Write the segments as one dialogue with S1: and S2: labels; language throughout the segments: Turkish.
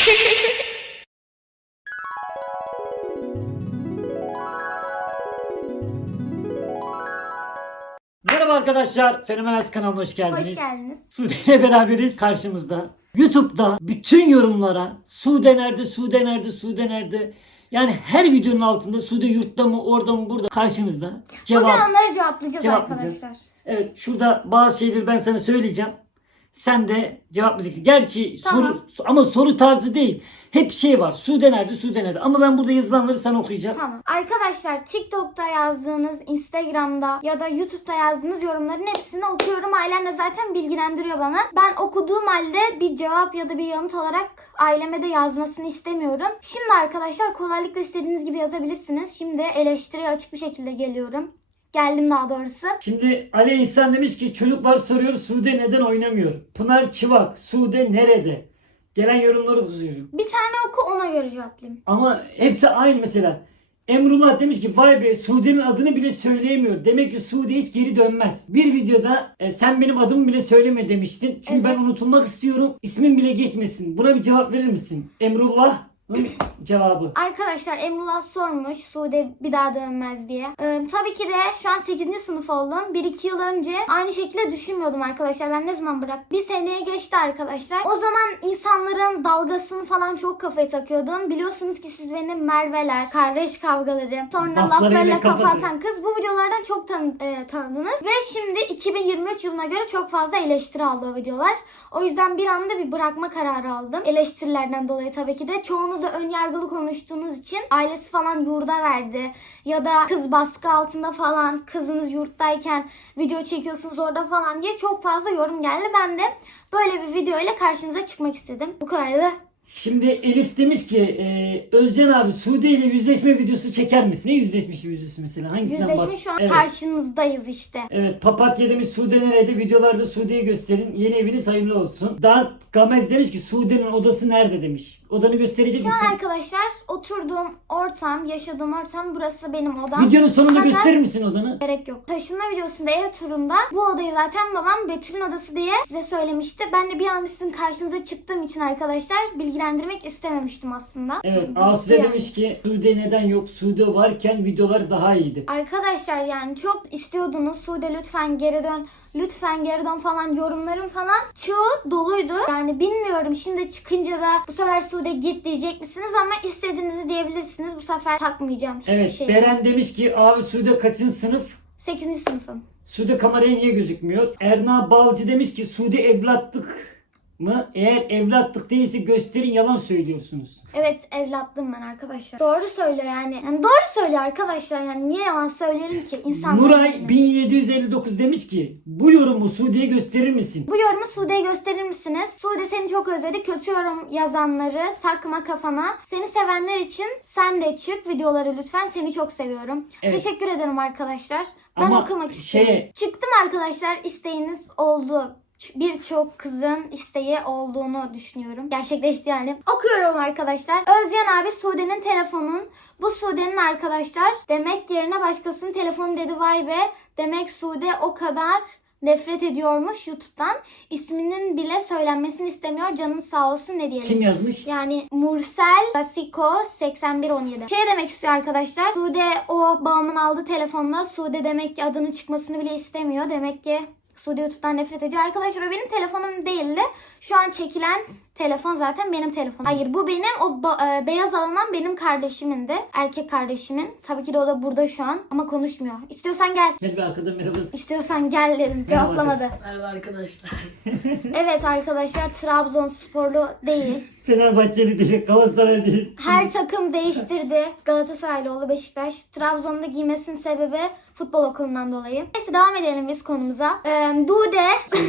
S1: Merhaba arkadaşlar. Fenomenaz kanalına hoş geldiniz.
S2: Hoş geldiniz.
S1: Sude ile beraberiz karşımızda. YouTube'da bütün yorumlara Sude nerede, Sude nerede, Sude nerede? Yani her videonun altında Sude yurtta mı, orada mı, burada karşınızda. Cevap.
S2: Bugün onları cevaplayacağız
S1: Cevaplayacağız.
S2: arkadaşlar.
S1: Evet şurada bazı şeyleri ben sana söyleyeceğim. Sen de cevaplayacaksın. Gerçi
S2: Tamam.
S1: soru ama soru tarzı değil. Hep şey var. Sude nerede, Sude nerede? Ama ben burada yazılanları sana okuyacağım.
S2: Tamam. Arkadaşlar TikTok'ta yazdığınız, Instagram'da ya da YouTube'da yazdığınız yorumların hepsini okuyorum. Ailem de zaten bilgilendiriyor bana. Ben okuduğum halde bir cevap ya da bir yanıt olarak aileme de yazmasını istemiyorum. Şimdi arkadaşlar kolaylıkla istediğiniz gibi yazabilirsiniz. Şimdi eleştiriye açık bir şekilde geliyorum. Geldim daha doğrusu.
S1: Şimdi Ali İhsan demiş ki çocuklar soruyor Sude neden oynamıyor? Pınar Çıvak, Sude nerede? Gelen yorumları okuyorum.
S2: Bir tane oku ona göre cevaplayayım.
S1: Ama hepsi aynı mesela. Emrullah demiş ki vay be Sude'nin adını bile söyleyemiyor. Demek ki Sude hiç geri dönmez. Bir videoda e, sen benim adımı bile söyleme demiştin. Çünkü ben
S2: Evet.
S1: unutulmak istiyorum. İsmin bile geçmesin. Buna bir cevap verir misin? Emrullah'ın cevabı.
S2: Arkadaşlar Emrullah sormuş Sude bir daha dönmez diye. Ee, tabii ki de şu an 8. sınıf oldum. 1-2 yıl önce aynı şekilde düşünmüyordum arkadaşlar. Ben ne zaman bırak? Bir seneye geçti arkadaşlar. O zaman insanların dalgasını falan çok kafaya takıyordum. Biliyorsunuz ki siz benim Merve'ler, kardeş kavgaları, sonra
S1: Laflarıyla
S2: kafa- atan kız. Bu videolardan çok tan- e, tanıdınız. Ve şimdi 2023 yılına göre çok fazla eleştiri aldı o videolar. O yüzden bir anda bir bırakma kararı aldım. Eleştirilerden dolayı tabii ki de. Çoğunuz da ön yargılı konuştuğunuz için ailesi falan yurda verdi. Ya da kız baskı altında falan kızınız yurttayken video çekiyorsunuz orada falan diye çok fazla yorum geldi. Ben de böyle bir video ile karşınıza çıkmak istedim. Bu kadar da
S1: Şimdi Elif demiş ki e, Özcan abi Sude ile yüzleşme videosu çeker misin? Ne yüzleşmiş videosu mesela? Hangisinden
S2: yüzleşme
S1: bahs-
S2: şu an
S1: Evet.
S2: karşınızdayız işte.
S1: Evet Papatya demiş Sude nerede? Videolarda Sude'yi gösterin. Yeni eviniz hayırlı olsun. Dart Gamez demiş ki Sude'nin odası nerede demiş. Odanı gösterecek
S2: Şu
S1: misin?
S2: an arkadaşlar oturduğum ortam, yaşadığım ortam burası benim odam.
S1: Videonun sonunda
S2: Fakat-
S1: gösterir misin odanı?
S2: Gerek yok. Taşınma videosunda ev turunda bu odayı zaten babam Betül'ün odası diye size söylemişti. Ben de bir anda sizin karşınıza çıktığım için arkadaşlar bilgilendirmek istememiştim aslında.
S1: Evet
S2: yani.
S1: demiş ki Sude neden yok? Sude varken videolar daha iyiydi.
S2: Arkadaşlar yani çok istiyordunuz Sude lütfen geri dön. Lütfen geri dön falan yorumlarım falan çoğu doluydu. Yani bilmiyorum şimdi çıkınca da bu sefer Sude git diyecek misiniz ama istediğinizi diyebilirsiniz. Bu sefer takmayacağım hiçbir
S1: Evet
S2: şey.
S1: Beren demiş ki abi Sude kaçıncı sınıf?
S2: 8. sınıfım.
S1: Sude kameraya niye gözükmüyor? Erna Balcı demiş ki Sude evlatlık mı? Eğer evlatlık değilse gösterin yalan söylüyorsunuz.
S2: Evet evlattım ben arkadaşlar. Doğru söylüyor yani. yani doğru söylüyor arkadaşlar yani niye yalan söylerim ki insanlar.
S1: Nuray 1759 demiş ki bu yorumu Sude'ye gösterir misin?
S2: Bu yorumu Sude'ye gösterir misiniz? Sude seni çok özledi. Kötü yorum yazanları takma kafana. Seni sevenler için sen de çık videoları lütfen. Seni çok seviyorum.
S1: Evet.
S2: Teşekkür ederim arkadaşlar. Ben
S1: Ama
S2: okumak
S1: şeye-
S2: istiyorum. Çıktım arkadaşlar. İsteğiniz oldu. Birçok kızın isteği olduğunu düşünüyorum. Gerçekleşti yani. Okuyorum arkadaşlar. Özcan abi Sude'nin telefonun. Bu Sude'nin arkadaşlar. Demek yerine başkasının telefonu dedi vay be. Demek Sude o kadar nefret ediyormuş YouTube'dan. İsminin bile söylenmesini istemiyor. Canın sağ olsun ne diyelim.
S1: Kim yazmış?
S2: Yani Mursel Rasiko 8117. Şey demek istiyor arkadaşlar. Sude o babamın aldığı telefonla Sude demek ki adının çıkmasını bile istemiyor. Demek ki Sude YouTube'dan nefret ediyor. Arkadaşlar o benim telefonum değildi. Şu an çekilen telefon zaten benim telefonum. Hayır bu benim o e, beyaz alınan benim kardeşimin de. Erkek kardeşimin. Tabii ki de o da burada şu an ama konuşmuyor. İstiyorsan gel.
S1: Gel bir arkada merhaba.
S2: İstiyorsan gel dedim. Cevaplamadı.
S3: Merhaba arkadaşlar.
S2: Evet arkadaşlar Trabzonsporlu değil.
S1: Fenerbahçeli değil, Galatasaray değil.
S2: Her takım değiştirdi. Galatasaraylı oldu Beşiktaş. Trabzon'da giymesinin sebebi futbol okulundan dolayı. Neyse devam edelim biz konumuza. Ee, Dude.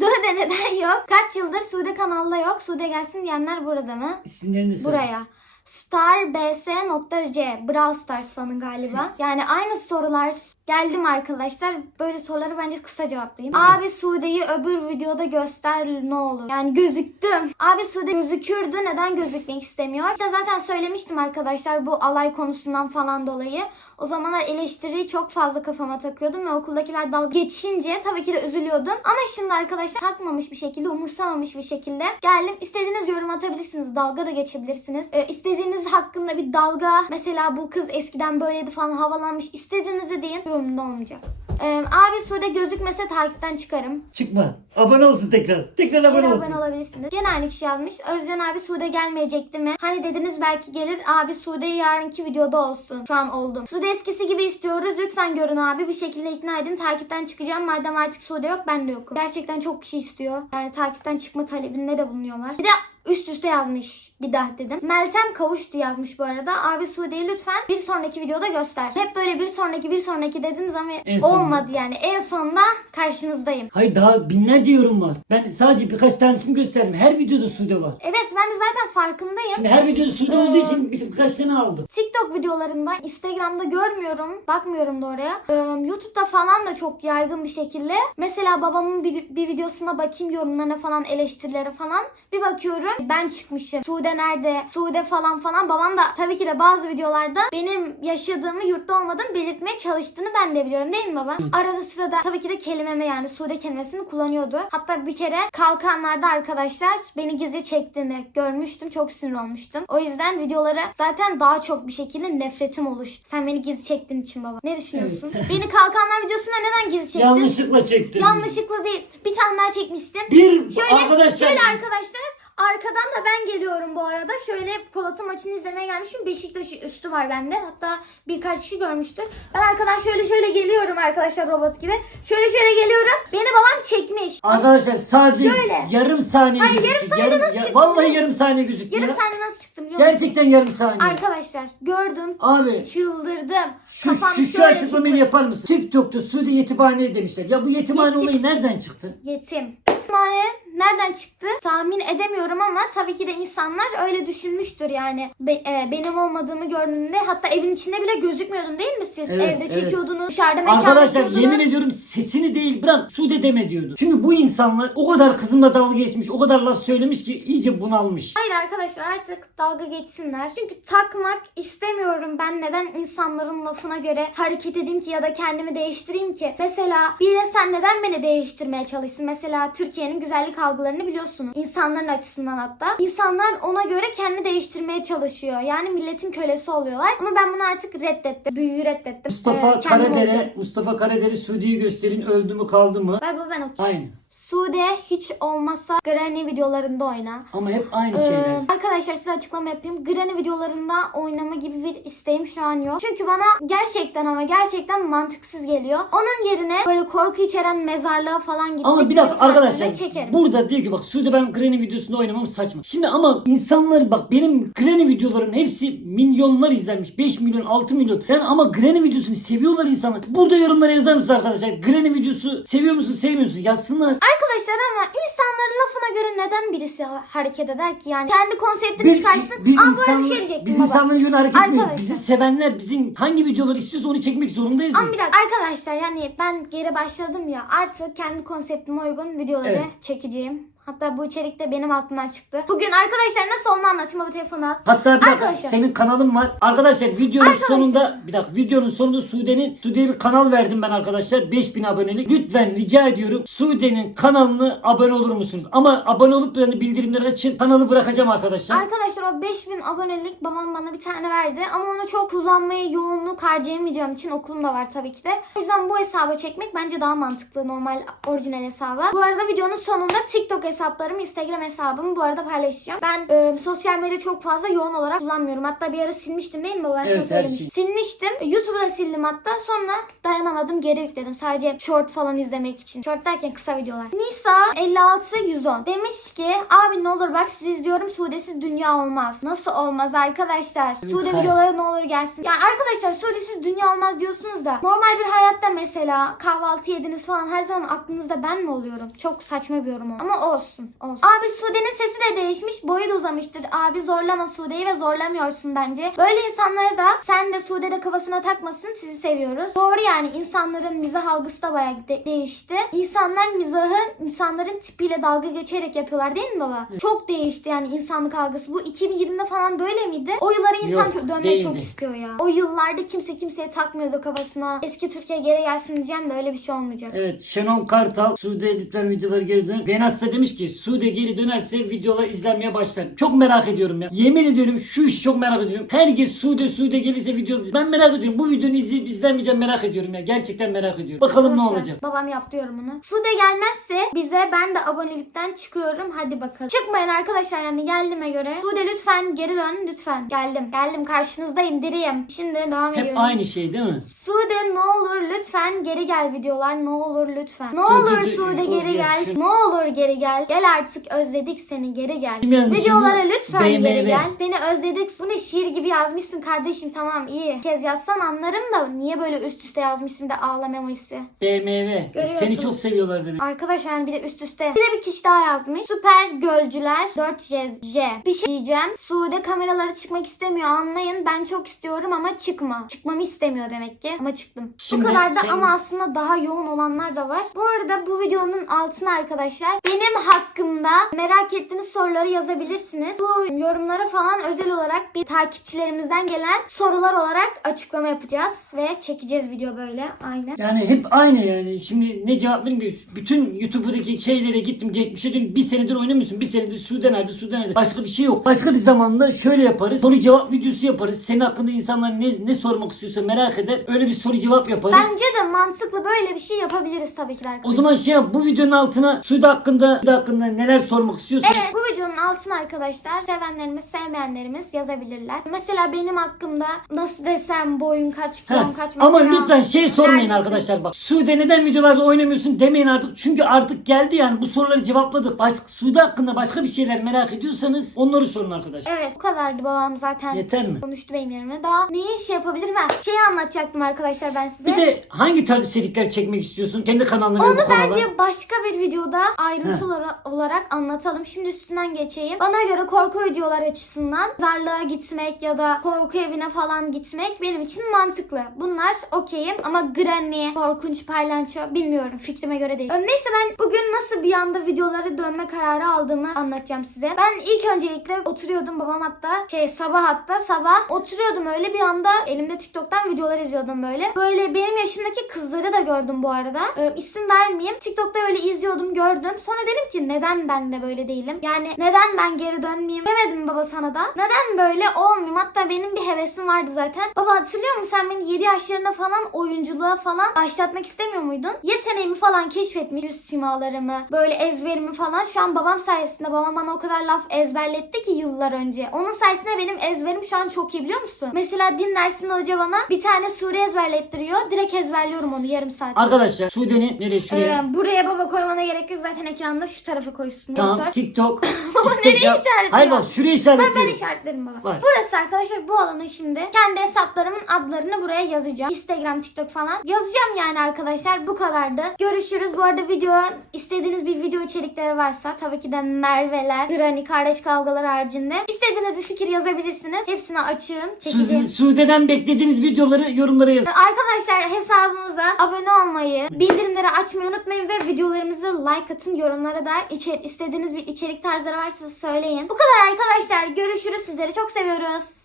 S2: Dude neden yok? Kaç yıldır Sude kanalda yok. Sude gelsin diyenler burada mı?
S1: İsimlerini söyle.
S2: Buraya. starbs.c Brawl Stars fanı galiba. Yani aynı sorular geldim arkadaşlar. Böyle soruları bence kısa cevaplayayım. Abi Sude'yi öbür videoda göster ne olur. Yani gözüktüm. Abi Sude gözükürdü. Neden gözükmek istemiyor? İşte zaten söylemiştim arkadaşlar bu alay konusundan falan dolayı. O zamanlar eleştiriyi çok fazla kafama takıyordum ve okuldakiler dalga geçince tabii ki de üzülüyordum. Ama şimdi arkadaşlar takmamış bir şekilde, umursamamış bir şekilde geldim. İstediğiniz yorum atabilirsiniz. Dalga da geçebilirsiniz. Ee, istediğiniz hakkında bir dalga mesela bu kız eskiden böyleydi falan havalanmış. İstediğinizi deyin. Durumunda olmayacak. Ee, abi Sude gözükmese takipten çıkarım.
S1: Çıkma. Abone olsun tekrar. Tekrar abone
S2: Geri
S1: olsun.
S2: abone olabilirsiniz. Gene aynı kişi yazmış. Özcan abi Sude gelmeyecekti mi? Hani dediniz belki gelir. Abi Sude yarınki videoda olsun. Şu an oldum. Sude eskisi gibi istiyoruz. Lütfen görün abi. Bir şekilde ikna edin. Takipten çıkacağım. Madem artık Sude yok ben de yokum. Gerçekten çok kişi istiyor. Yani takipten çıkma talebinde de bulunuyorlar. Bir de üst üste yazmış. Bir daha dedim. Meltem kavuştu yazmış bu arada. Abi Sude'yi lütfen bir sonraki videoda göster. Hep böyle bir sonraki bir sonraki dediniz ama
S1: En sonunda.
S2: olmadı yani. En sonunda karşınızdayım.
S1: Hayır daha binlerce yorum var. Ben sadece birkaç tanesini gösterdim. Her videoda Sude var.
S2: Evet ben de zaten farkındayım.
S1: Şimdi her videoda Sude olduğu için bir- birkaç tane aldım.
S2: TikTok videolarında, Instagram'da görmüyorum. Bakmıyorum da oraya. Ee, YouTube'da falan da çok yaygın bir şekilde. Mesela babamın bir, bir videosuna bakayım yorumlarına falan, eleştirilere falan. Bir bakıyorum ben çıkmışım. Sude nerede? Sude falan falan. Babam da tabii ki de bazı videolarda benim yaşadığımı, yurtta olmadığımı belirtmeye çalıştığını ben de biliyorum değil mi baba? Arada sırada tabii ki de kelimemi yani Sude kelimesini kullanıyordu. Hatta bir kere kalkanlarda arkadaşlar beni gizli çektiğini görmüştüm. Çok sinir olmuştum. O yüzden videolara zaten daha çok bir şekilde nefretim oluştu. Sen beni gizli çektiğin için baba. Ne düşünüyorsun?
S1: Evet.
S2: Beni kalkanlar videosuna neden gizli çektin?
S1: Yanlışlıkla çektim.
S2: Yanlışlıkla değil. Bir tane daha çekmiştin.
S1: Bir
S2: Şöyle,
S1: arkadaşlar.
S2: şöyle arkadaşlar. Arkadan da ben geliyorum bu arada. Şöyle Polat'ın maçını izlemeye gelmişim. Beşiktaş üstü var bende. Hatta birkaç kişi görmüştür. Ben arkadan şöyle şöyle geliyorum arkadaşlar robot gibi. Şöyle şöyle geliyorum. Beni babam çekmiş.
S1: Arkadaşlar sadece
S2: Şöyle.
S1: yarım saniye
S2: Hayır,
S1: gözüktü.
S2: yarım saniyede nasıl çıktı
S1: Vallahi yarım saniye gözüktü
S2: Yarım
S1: ya.
S2: saniye nasıl çıktım biliyor musun?
S1: Gerçekten yarım saniye.
S2: Arkadaşlar gördüm.
S1: Abi
S2: Çıldırdım.
S1: şu,
S2: Kafam
S1: şu, şu
S2: şöyle
S1: açıklamayı
S2: çıkmış.
S1: yapar mısın? TikTok'ta Suudi yetimhane demişler. Ya bu yetimhane
S2: Yetim.
S1: olayı nereden çıktı?
S2: Yetim. Mane nereden çıktı? Tahmin edemiyorum ama tabii ki de insanlar öyle düşünmüştür yani. Be- e, benim olmadığımı gördüğünde hatta evin içinde bile gözükmüyordum değil mi siz?
S1: Evet,
S2: Evde
S1: evet.
S2: çekiyordunuz, dışarıda mekan
S1: Arkadaşlar
S2: yapıyordunuz.
S1: yemin ediyorum sesini değil bırak Sude deme diyordu. Çünkü bu insanlar o kadar kızımla dalga geçmiş, o kadar laf söylemiş ki iyice bunalmış.
S2: Hayır arkadaşlar artık dalga geçsinler. Çünkü takmak istemiyorum ben neden insanların lafına göre hareket edeyim ki ya da kendimi değiştireyim ki. Mesela bir insan neden beni değiştirmeye çalışsın? Mesela Türkiye'nin güzellik algılarını biliyorsunuz. İnsanların açısından hatta. İnsanlar ona göre kendini değiştirmeye çalışıyor. Yani milletin kölesi oluyorlar. Ama ben bunu artık reddettim. Büyüyü reddettim.
S1: Mustafa
S2: Ee,
S1: Karadere. Mustafa Karadere Suudi'yi gösterin öldü mü kaldı mı?
S2: Ver baba ben okuyayım.
S1: Aynı.
S2: Sude hiç olmazsa Granny videolarında oyna.
S1: Ama hep aynı
S2: Ee,
S1: şeyler.
S2: arkadaşlar size açıklama yapayım. Granny videolarında oynama gibi bir isteğim şu an yok. Çünkü bana gerçekten ama gerçekten mantıksız geliyor. Onun yerine böyle korku içeren mezarlığa falan gittik.
S1: Ama bir dakika arkadaşlar
S2: Çekerim.
S1: burada diyor ki bak Suudi ben Granny videosunda oynamam saçma. Şimdi ama insanlar bak benim Granny videolarım hepsi milyonlar izlenmiş. 5 milyon 6 milyon. Yani ama Granny videosunu seviyorlar insanlar. Burada yorumlara yazar mısınız arkadaşlar? Granny videosu seviyor musun sevmiyor musun? Yazsınlar.
S2: Arkadaşlar ama insanların lafına göre neden birisi ha- hareket eder ki? Yani kendi konseptini
S1: Biz,
S2: çıkarsın.
S1: biz,
S2: Aa
S1: insan,
S2: şey diyecektim
S1: biz
S2: baba.
S1: insanların yönü hareket.
S2: Arkadaşlar.
S1: Bizi sevenler bizim hangi videoları istiyorsa onu çekmek zorundayız
S2: Ama
S1: biz.
S2: bir dakika arkadaşlar yani ben geri başladım ya artık kendi konseptime uygun videoları
S1: Evet.
S2: çekeceğim. Hatta bu içerik de benim aklımdan çıktı. Bugün arkadaşlar nasıl onu anlatayım baba telefonu.
S1: Hatta bir dakika
S2: Arkadaşlar.
S1: senin kanalın var. Arkadaşlar videonun
S2: Arkadaşlar.
S1: sonunda bir dakika videonun sonunda Sude'nin Sude'ye bir kanal verdim ben arkadaşlar. 5000 abonelik. Lütfen rica ediyorum Sude'nin kanalını abone olur musunuz? Ama abone olup yani bildirimleri açın. Kanalı bırakacağım arkadaşlar.
S2: Arkadaşlar o 5000 abonelik babam bana bir tane verdi ama onu çok kullanmaya yoğunluk harcayamayacağım için okulum da var tabii ki de. O yüzden bu hesabı çekmek bence daha mantıklı normal orijinal hesaba. Bu arada videonun sonunda TikTok hesaplarımı, Instagram hesabımı bu arada paylaşacağım. Ben e, sosyal medya çok fazla yoğun olarak kullanmıyorum. Hatta bir ara silmiştim değil mi baba? Ben
S1: Evet,
S2: sana söylemiştim. Silmiştim. YouTube'u da sildim hatta. Sonra dayanamadım geri yükledim. Sadece short falan izlemek için. Short derken kısa videolar. Nisa 56 110 demiş ki abi ne olur bak sizi izliyorum Sude'siz dünya olmaz. Nasıl olmaz arkadaşlar? Sude
S1: Lütfen.
S2: videoları ne olur gelsin. Yani arkadaşlar Sude'siz dünya olmaz diyorsunuz da normal bir hayatta mesela kahvaltı yediniz falan her zaman aklınızda ben mi oluyorum? Çok saçma bir yorum o. Ama olsun. Olsun. Olsun. Abi Sude'nin sesi de değişmiş. Boyu da uzamıştır. Abi zorlama Sude'yi ve zorlamıyorsun bence. Böyle insanları da sen de Sude'de kafasına takmasın. Sizi seviyoruz. Doğru yani insanların mizah algısı da bayağı de- değişti. İnsanlar mizahı insanların tipiyle dalga geçerek yapıyorlar değil mi baba? Çok değişti yani insanlık algısı. Bu 2020'de falan böyle miydi? O yıllara insan
S1: Yok,
S2: çok dönmeyi
S1: değildi.
S2: çok istiyor ya. O yıllarda kimse kimseye takmıyordu kafasına. Eski Türkiye geri gelsin diyeceğim de öyle bir şey olmayacak.
S1: Evet Şenol Kartal Sude lütfen videoları geri dön. Benas da demiş ki Sude geri dönerse videolar izlenmeye başlar. Çok merak ediyorum ya. Yemin ediyorum şu işi çok merak ediyorum. Herkes Sude Sude gelirse video ben merak ediyorum. Bu videonun izleyip izlenmeyeceğim merak ediyorum ya. Gerçekten merak ediyorum. Bakalım ne olacak.
S2: Babam yaptı yorumunu. Sude gelmezse bize ben de abonelikten çıkıyorum. Hadi bakalım. Çıkmayın arkadaşlar yani geldiğime göre. Sude lütfen geri dön lütfen. Geldim. Geldim karşınızdayım diriyim. Şimdi devam
S1: Hep
S2: ediyorum.
S1: aynı şey değil mi?
S2: Sude ne olur lütfen geri gel videolar. Ne olur lütfen. Ne olur Sude geri gel. Ne olur geri gel. Gel artık özledik seni geri gel. Videolara lütfen
S1: BMW.
S2: geri gel. Seni özledik. Bu ne şiir gibi yazmışsın kardeşim tamam iyi. Bir kez yazsan anlarım da niye böyle üst üste yazmışsın ağlama emojisi.
S1: BMW.
S2: Görüyorsun.
S1: Seni çok seviyorlar demek.
S2: Arkadaş yani bir de üst üste. Bir de bir kişi daha yazmış. Süper Gölcüler 4J. Bir şey diyeceğim. Sude kameralara çıkmak istemiyor anlayın. Ben çok istiyorum ama çıkma. Çıkmamı istemiyor demek ki. Ama çıktım.
S1: Şimdi
S2: bu kadar da
S1: sen-
S2: ama aslında daha yoğun olanlar da var. Bu arada bu videonun altına arkadaşlar benim hakkımda merak ettiğiniz soruları yazabilirsiniz. Bu yorumlara falan özel olarak bir takipçilerimizden gelen sorular olarak açıklama yapacağız ve çekeceğiz video böyle. Aynen.
S1: Yani hep aynı yani. Şimdi ne cevap ki? Bütün YouTube'daki şeylere gittim. Geçmişe dönüp bir senedir oynamıyorsun. Bir senedir Sude nerede? Sude nerede? Başka bir şey yok. Başka bir zamanda şöyle yaparız. Soru cevap videosu yaparız. Senin hakkında insanlar ne, ne sormak istiyorsa merak eder. Öyle bir soru cevap yaparız.
S2: Bence de mantıklı böyle bir şey yapabiliriz tabii ki de
S1: O
S2: arkadaşlar.
S1: zaman şey yap. Bu videonun altına Sude hakkında, hakkında neler sormak istiyorsan.
S2: Evet bu videonun altına arkadaşlar sevenlerimiz sevmeyenlerimiz yazabilirler. Mesela benim hakkımda nasıl desem boyun kaç kilom kaç
S1: Ama lütfen şey sormayın
S2: Neredesin?
S1: arkadaşlar bak. Sude neden videolarda oynamıyorsun demeyin artık. Çünkü artık geldi yani bu soruları cevapladık. Başka, Sude hakkında başka bir şeyler merak ediyorsanız onları sorun arkadaşlar.
S2: Evet bu kadardı babam zaten.
S1: Yeter mi?
S2: Konuştu benim yerime. Daha neyi şey yapabilirim? Ha, şeyi anlatacaktım arkadaşlar ben size.
S1: Bir de hangi tarz içerikler çekmek istiyorsun? Kendi kanalına ve
S2: Onu
S1: bu kanala.
S2: bence başka bir videoda ayrıntılı olarak- olarak anlatalım. Şimdi üstünden geçeyim. Bana göre korku videolar açısından zarlığa gitmek ya da korku evine falan gitmek benim için mantıklı. Bunlar okeyim ama Granny, korkunç paylanço bilmiyorum. Fikrime göre değil. Neyse ben bugün nasıl bir anda videolara dönme kararı aldığımı anlatacağım size. Ben ilk öncelikle oturuyordum babam hatta şey sabah hatta sabah oturuyordum öyle bir anda elimde TikTok'tan videolar izliyordum böyle. Böyle benim yaşımdaki kızları da gördüm bu arada. Ee, isim vermeyeyim. TikTok'ta öyle izliyordum gördüm. Sonra dedim ki neden ben de böyle değilim? Yani neden ben geri dönmeyeyim? Demedim baba sana da. Neden böyle olmayayım? Hatta benim bir hevesim vardı zaten. Baba hatırlıyor musun sen beni 7 yaşlarında falan oyunculuğa falan başlatmak istemiyor muydun? Yeteneğimi falan keşfetmiş. Yüz simalarımı, böyle ezberimi falan. Şu an babam sayesinde babam bana o kadar laf ezberletti ki yıllar önce. Onun sayesinde benim ezberim şu an çok iyi biliyor musun? Mesela din dersinde hoca bana bir tane sure ezberlettiriyor. Direkt ezberliyorum onu yarım saat.
S1: Arkadaşlar Sude'nin nereye şuraya?
S2: Ee, buraya baba koymana gerek yok zaten ekranda şu tarafa koysun.
S1: Tamam
S2: Motor.
S1: TikTok.
S2: Baba nereye
S1: Instagram.
S2: işaretliyor?
S1: Hayır bak şuraya
S2: Ben,
S1: işaretliyorum.
S2: ben işaretlerim baba.
S1: Var.
S2: Burası arkadaşlar bu alanı şimdi kendi hesaplarımın adlarını buraya yazacağım. Instagram, TikTok falan. Yazacağım yani arkadaşlar bu kadardı. Görüşürüz. Bu arada video istediğiniz bir video içerikleri varsa tabii ki de Merve'ler, Granny, kardeş kavgaları haricinde istediğiniz bir fikir yazabilirsiniz. Hepsine açığım. Çekeceğim.
S1: Su- Sude'den beklediğiniz videoları yorumlara yazın.
S2: Arkadaşlar hesabımıza abone olmayı, bildirimleri açmayı unutmayın ve videolarımızı like atın. Yorumlara da içer istediğiniz bir içerik tarzları varsa söyleyin. Bu kadar arkadaşlar. Görüşürüz. Sizleri çok seviyoruz.